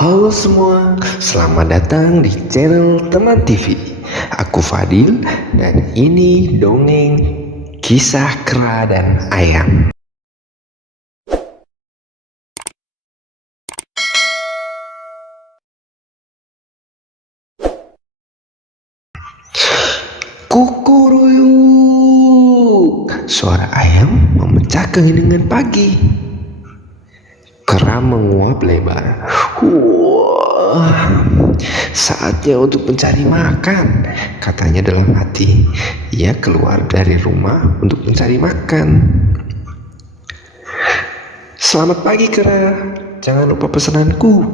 Halo semua, selamat datang di channel Teman TV. Aku Fadil dan ini dongeng kisah kera dan ayam. Kukuruyuk, suara ayam memecah keheningan pagi. Kera menguap lebar. Wah, saatnya untuk mencari makan, katanya dalam hati. Ia keluar dari rumah untuk mencari makan. Selamat pagi kera, jangan lupa pesananku,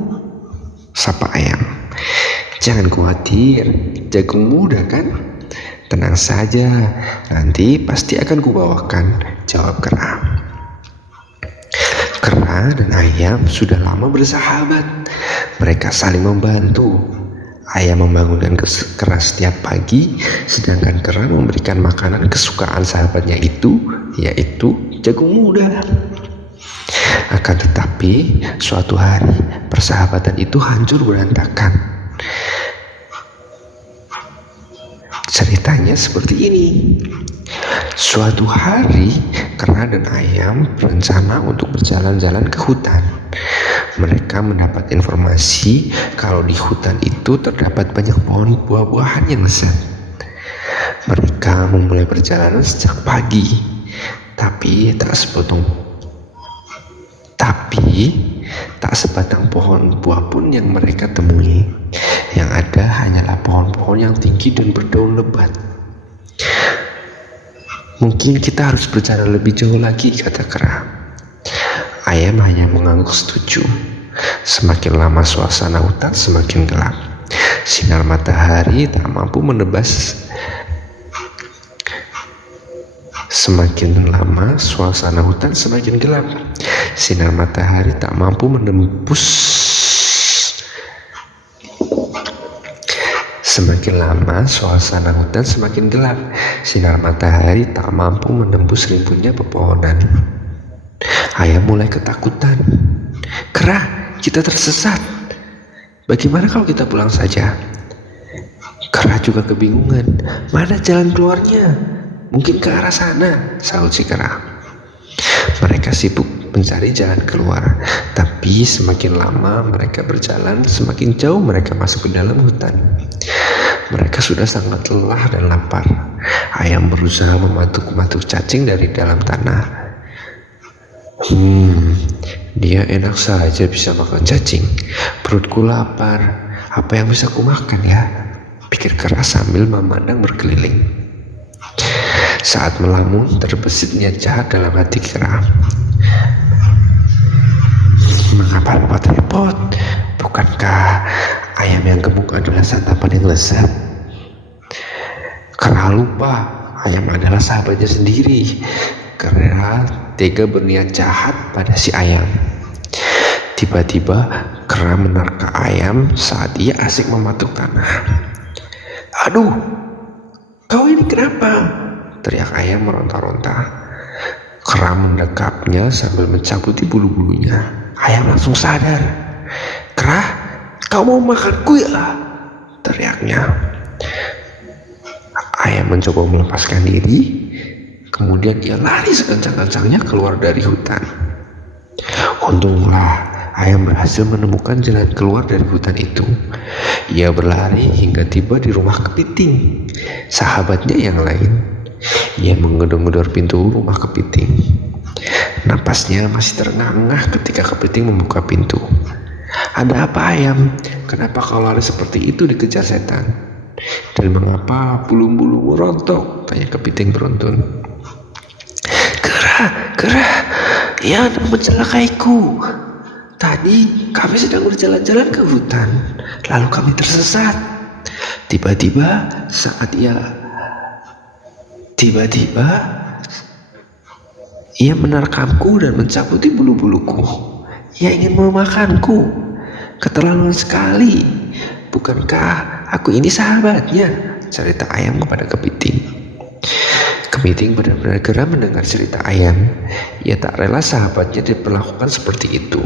sapa ayam. Jangan khawatir, jagung muda kan? Tenang saja, nanti pasti akan kubawakan, jawab kera. Kera dan ayam sudah lama bersahabat. Mereka saling membantu. Ayam membangunkan kera setiap pagi, sedangkan kera memberikan makanan kesukaan sahabatnya itu, yaitu jagung muda. Akan tetapi, suatu hari persahabatan itu hancur berantakan. Ceritanya seperti ini. Suatu hari, kera dan ayam berencana untuk berjalan-jalan ke hutan. Mereka mendapat informasi kalau di hutan itu terdapat banyak pohon buah-buahan yang lezat. Mereka memulai perjalanan sejak pagi, tapi tak sebatang pohon buah pun yang mereka temui. Yang ada hanyalah pohon-pohon yang tinggi dan berdaun lebat. Mungkin kita harus berjalan lebih jauh lagi, kata kera. Ayam hanya mengangguk setuju. Semakin lama suasana hutan semakin gelap. Sinar matahari tak mampu menebas. Semakin lama suasana hutan semakin gelap. Sinar matahari tak mampu menembus. Semakin lama suasana hutan semakin gelap. Sinar matahari tak mampu menembus rimbunnya pepohonan. Ayam mulai ketakutan. Kera, kita tersesat. Bagaimana kalau kita pulang saja? Kera juga kebingungan. Mana jalan keluarnya? Mungkin ke arah sana, sahut si kera. Mereka sibuk mencari jalan keluar. Tapi semakin lama mereka berjalan, semakin jauh mereka masuk ke dalam hutan. Mereka sudah sangat lelah dan lapar. Ayam berusaha mematuk-matuk cacing dari dalam tanah. Dia enak saja bisa makan cacing. Perutku lapar. Apa yang bisa ku makan ya? Pikir kera sambil memandang berkeliling. Saat melamun, terbesit niat jahat dalam hati kera. Mengapa repot-repot? Bukankah ayam yang gemuk adalah santapan yang lezat? Kera lupa, ayam adalah sahabatnya sendiri. Kera tega berniat jahat pada si ayam. Tiba-tiba kera menerka ayam saat ia asik mematuk tanah. Aduh, kau ini kenapa? Teriak ayam meronta-ronta. Kera mendekapnya sambil mencabuti bulu-bulunya. Ayam langsung sadar. Kera, kau mau makanku ya? Teriaknya. Ayam mencoba melepaskan diri. Kemudian ia lari sekencang-kencangnya keluar dari hutan. Untunglah ayam berhasil menemukan jalan keluar dari hutan itu. Ia berlari hingga tiba di rumah kepiting, sahabatnya yang lain. Ia menggedor-gedor pintu rumah kepiting. Napasnya masih terengah-engah ketika kepiting membuka pintu. Ada apa ayam? Kenapa kau lari seperti itu dikejar setan? Dan mengapa bulu-bulumu rontok? Tanya kepiting beruntun. Kera, ia hendak mencelakaiku. Tadi kami sedang berjalan-jalan ke hutan, lalu kami tersesat. Tiba-tiba ia menerkamku dan mencabuti bulu-buluku. Ia ingin memakanku. Keterlaluan sekali. Bukankah aku ini sahabatnya? Cerita ayam kepada kepiting. Kepiting benar-benar geram mendengar cerita ayam. Ia tak rela sahabatnya diperlakukan seperti itu.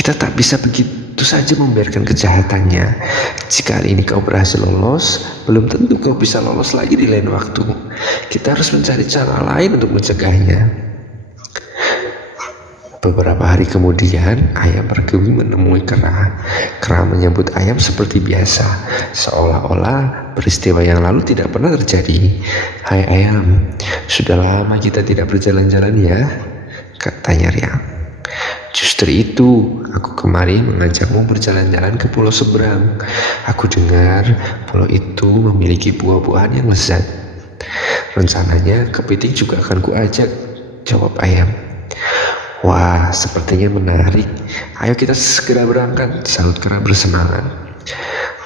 Kita tak bisa begitu saja membiarkan kejahatannya. Jika hari ini kau berhasil lolos, belum tentu kau bisa lolos lagi di lain waktu. Kita harus mencari cara lain untuk mencegahnya. Beberapa hari kemudian, ayam pergi menemui kera. Kera menyambut ayam seperti biasa, seolah-olah peristiwa yang lalu tidak pernah terjadi. Hai ayam, sudah lama kita tidak berjalan-jalan ya, katanya riang. Justru itu, aku kemarin mengajakmu berjalan-jalan ke pulau seberang. Aku dengar pulau itu memiliki buah-buahan yang lezat. Rencananya kepiting juga akan kuajak, jawab ayam. Wah, sepertinya menarik. Ayo kita segera berangkat, sahut kera bersemangat.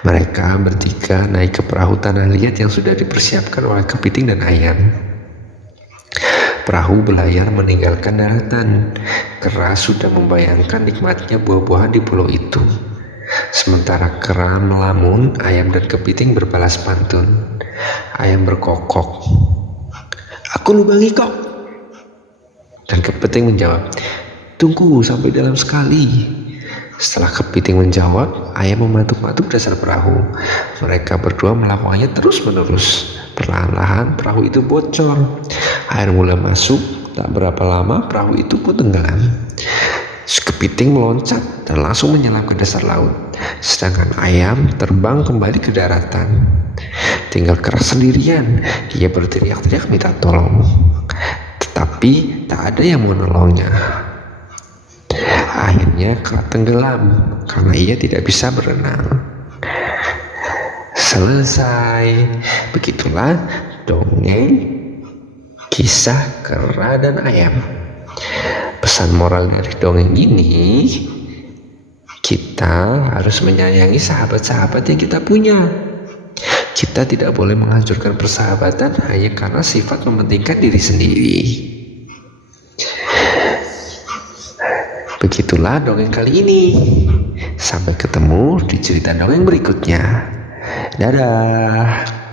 Mereka bertiga naik ke perahu tanah liat yang sudah dipersiapkan oleh kepiting dan ayam. Perahu berlayar meninggalkan daratan. Kera sudah membayangkan nikmatnya buah-buahan di pulau itu. Sementara kera melamun, ayam dan kepiting berbalas pantun. Ayam berkokok, aku lubangi kok. Dan kepiting menjawab, tunggu sampai dalam sekali. Setelah kepiting menjawab, ayam mematuk-matuk dasar perahu. Mereka berdua melakukannya terus-menerus. Perlahan-lahan perahu itu bocor. Air mulai masuk, tak berapa lama perahu itu pun tenggelam. Kepiting meloncat dan langsung menyelam ke dasar laut. Sedangkan ayam terbang kembali ke daratan. Tinggal kera sendirian, dia berteriak-teriak minta tolong. Tapi tak ada yang mau nolongnya. Akhirnya kera tenggelam karena ia tidak bisa berenang. Selesai. Begitulah dongeng kisah kera dan ayam. Pesan moral dari dongeng ini, kita harus menyayangi sahabat-sahabat yang kita punya. Kita tidak boleh menghancurkan persahabatan hanya karena sifat mementingkan diri sendiri. Begitulah dongeng kali ini. Sampai ketemu di cerita dongeng berikutnya. Dadah.